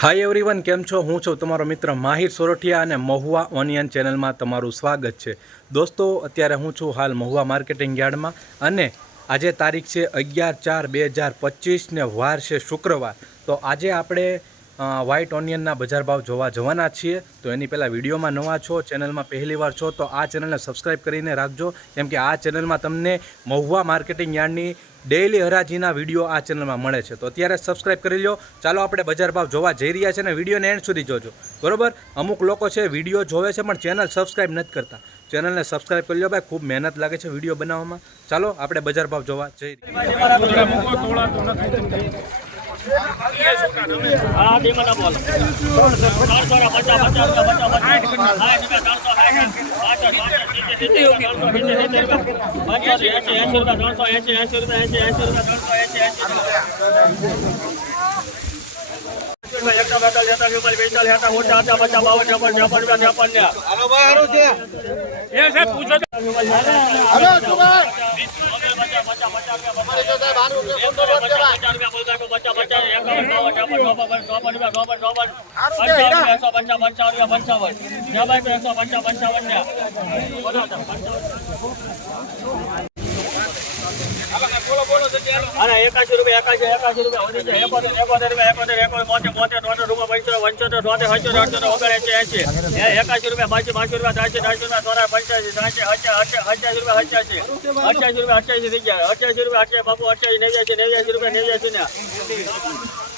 Hi everyone કેમ છો? હું છું તમારો મિત્ર માહિર સોરઠિયા અને મહુવા ઓનિયન ચેનલમાં તમારું સ્વાગત છે. દોસ્તો, અત્યારે હું છું હાલ મહુવા માર્કેટિંગ યાર્ડમાં અને આજે તારીખ છે અગિયાર ચાર બે હજાર પચીસને વાર છે શુક્રવાર. તો આજે આપણે વ્હાઇટ ઓનિયનના બજાર ભાવ જોવા જવાના છીએ. તો એની પહેલાં વિડીયોમાં નવા છો, ચેનલમાં પહેલીવાર છો, તો આ ચેનલને સબસ્ક્રાઈબ કરીને રાખજો. કેમ કે આ ચેનલમાં તમને મહુવા માર્કેટિંગ યાર્ડની ડેઈલી હરાજીના વીડિયો આ ચેનલમાં મળે છે. તો અત્યારે સબસ્ક્રાઇબ કરી લો ચાલો આપણે બજાર ભાવ જોવા જઈ રહ્યા છે ને વિડીયોને એન્ડ સુધી જોજો. બરોબર? અમુક લોકો છે વીડિયો જોવે છે પણ ચેનલ સબસ્ક્રાઇબ નથી કરતા. ચેનલને સબસ્ક્રાઇબ કરી લો ભાઈ, ખૂબ મહેનત લાગે છે વીડિયો બનાવવામાં. ચાલો, આપણે બજાર ભાવ જોવા જઈ હા બે મને બોલ ત્રણસો એસી એસી રૂપિયા એસી એસી રૂપિયા એસી એસી રૂપિયા ત્રણસો એસી એસી એકતા બેતાલીસ એકતા ચુમ્માલીસ બેતાલીસ એકતા ઓછા આટલા પચાસ બાવન ત્રેપન ત્રેપન રૂપિયા ત્રેપન ને એકાશી રૂપિયા એકાશી એકાશી રૂપિયા વધી જાય એકોતેર એકોતેર રૂપિયા એકોતેર તોતેર રૂપિયા પંચોતેર પંચોતેર ઓગણ એસી એસી એકાશી રૂપિયા બાસી બાસી રૂપિયા ત્રાસી ત્રાસી રૂપિયા સોળા પંચ્યાસી ત્રાસી અઠ્યાસી રૂપિયા અઠ્યાસી. અઠ્યાસી રૂપિયા અઠ્યાસી થઈ ગયા. અઠ્યાસી રૂપિયા અઠ્યાસી બાપુ અઠ્યાસી નેવ્યાસી નેવ્યાસી રૂપિયા નેવ્યાસી ને એકસો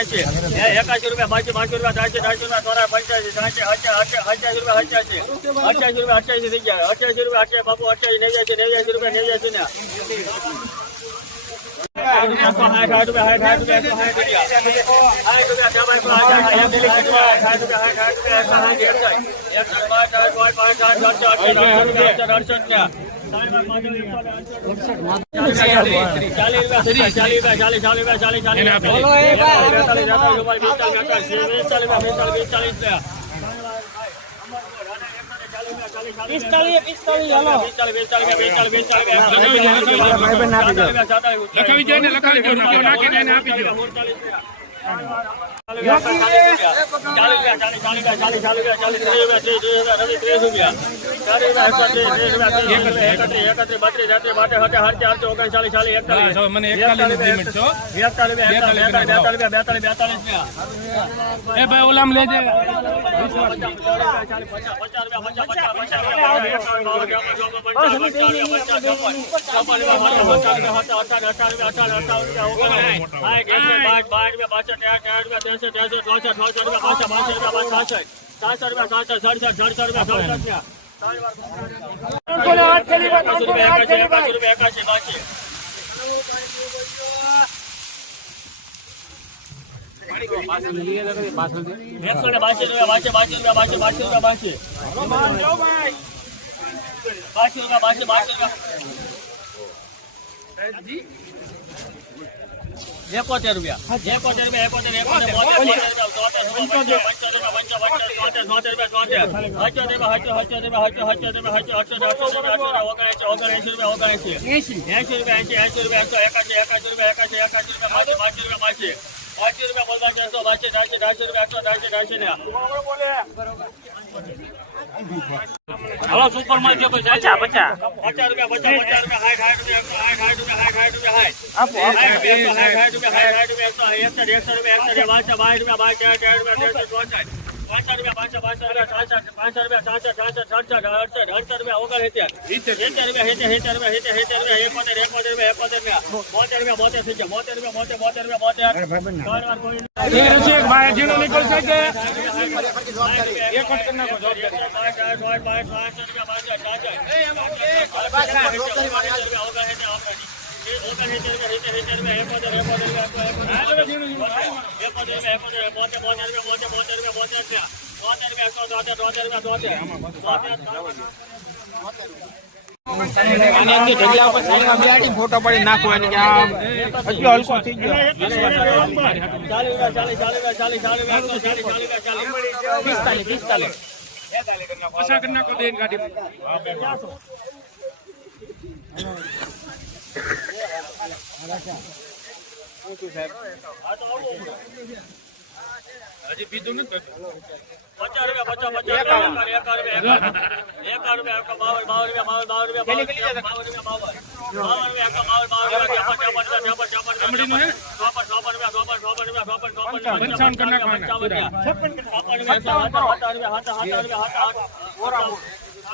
આ જાય એકસો રૂપિયા બાકી બાકી રૂપિયા ત્રાસી ત્રાસી રૂપિયા ચોરા પંચ્યાસી ત્રાસી અઠ્યાસી રૂપિયા અઠ્યાસી અઠ્યાસી રૂપિયા અઠ્યાસી થઈ ગયા અઠ્યાસી રૂપિયા અઠ્યાસી બાપુ અઠ્યાસી નેવ્યાસી નેવ્યાસી રૂપિયા નેવ્યાસી ને અડસઠ ને લખાવી જાય ને લખાવી એને આપી દો. હા, મને એકતાલીસ લિમિટ છો એ ભાઈ ઓલામ લેજે એકાશી એકસો ને બાસી રૂપિયા બાસી બાસી રૂપિયા બાસી બાસી રૂપિયા બાસી બાસી રૂપિયા બાસી બાસી રૂપિયા એકોતેર રૂપિયા એકોતેર રૂપિયા એકોતેર એકોતેર એસી રૂપિયા એસી રૂપિયા એકસો એકાસી રૂપિયા એકાસી એકાસી રૂપિયા બાસી બાસી રૂપિયા બાસી બાસી રૂપિયા બોલવા એકસો બાસી ડાસી ડાસી રૂપિયા એકસો ડાસી ડાસી ને હાલો સુપર છે કોઈ પચાસ પચાસ પચાસ રૂપિયા પચાસ પચાસ રૂપિયા હાઠ હાઠ રૂપિયા રૂપિયા હાઠ રૂપિયા હાઠ હાઠ રૂપિયા હાઠ હાઠ રૂપિયા એકસો રૂપિયા એકસો રૂપિયા એકસઠ બાસઠ બાવીસ રૂપિયા બાવીસ તેર તેર રૂપિયા તેરસો ચોસઠ પાંચસો રૂપિયા પાંચસો પાંચસો રૂપિયા પાંચસો રૂપિયા અડસઠ અડસઠ રૂપિયા રૂપિયા સિત્તેર સિત્તેર રૂપિયા સિત્તેર રૂપિયા એકોતેર એકોતેર રૂપિયા એકોતેર રૂપિયા બોતેર રૂપિયા બોતેર થઈ ગયા બોતેર રૂપિયા બોતેર બોતેર રૂપિયા બોતેર ત્રણ વાર કોઈ ફોટો પડી નાખવાની હજુ હલકો થઈ ગયો પૈસા કરી નાખો દેન ગાડી. હજી બીજું નથી પચાસ રૂપિયા પચાસ પચાસ એકાવન રૂપિયા એકાવન રૂપિયા બાવન બાવન રૂપિયા બાવન બાવન રૂપિયા બાવન રૂપિયા બાવન રૂપિયા બાવન રૂપિયા બાવન બાવન રૂપિયા? ચોપન ચોપન રૂપિયા ચોપન ચોપન રૂપિયા ચોપન ચોપન રૂપિયા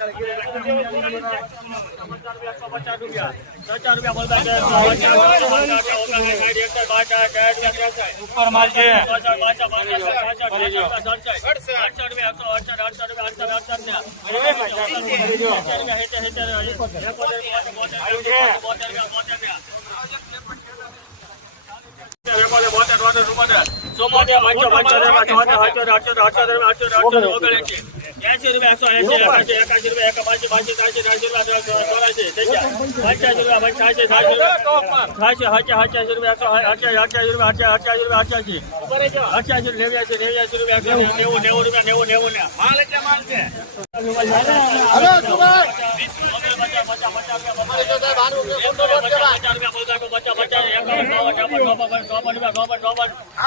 રૂપિયા સાત રૂપિયા સાત રૂપિયા સાત એકસો ચાલીસ એકતાલીસ એકતાલીસ બેતાલીસ તેતાલીસ ચુમ્માલીસ પિસ્તાલીસ પિસ્તાલીસ એકસો એસી રૂપિયા એકસો એસી એકાસી એકાસી રૂપિયા એકાસી બાસી ત્રાસી ત્રાસી રૂપિયા ચોરાસી પંચ્યાસી રૂપિયા પંચ્યાસી સાસી રૂપિયા અઠ્યાસી રૂપિયા અઠ્યાસી રૂપિયા અઠ્યાસી રૂપિયા અઠ્યાસી અઠ્યાસી નેવ્યાસી નેવ્યાસી રૂપિયા નેવું નેવું રૂપિયા નેવું નેવું ને માલ એટલે માલ છે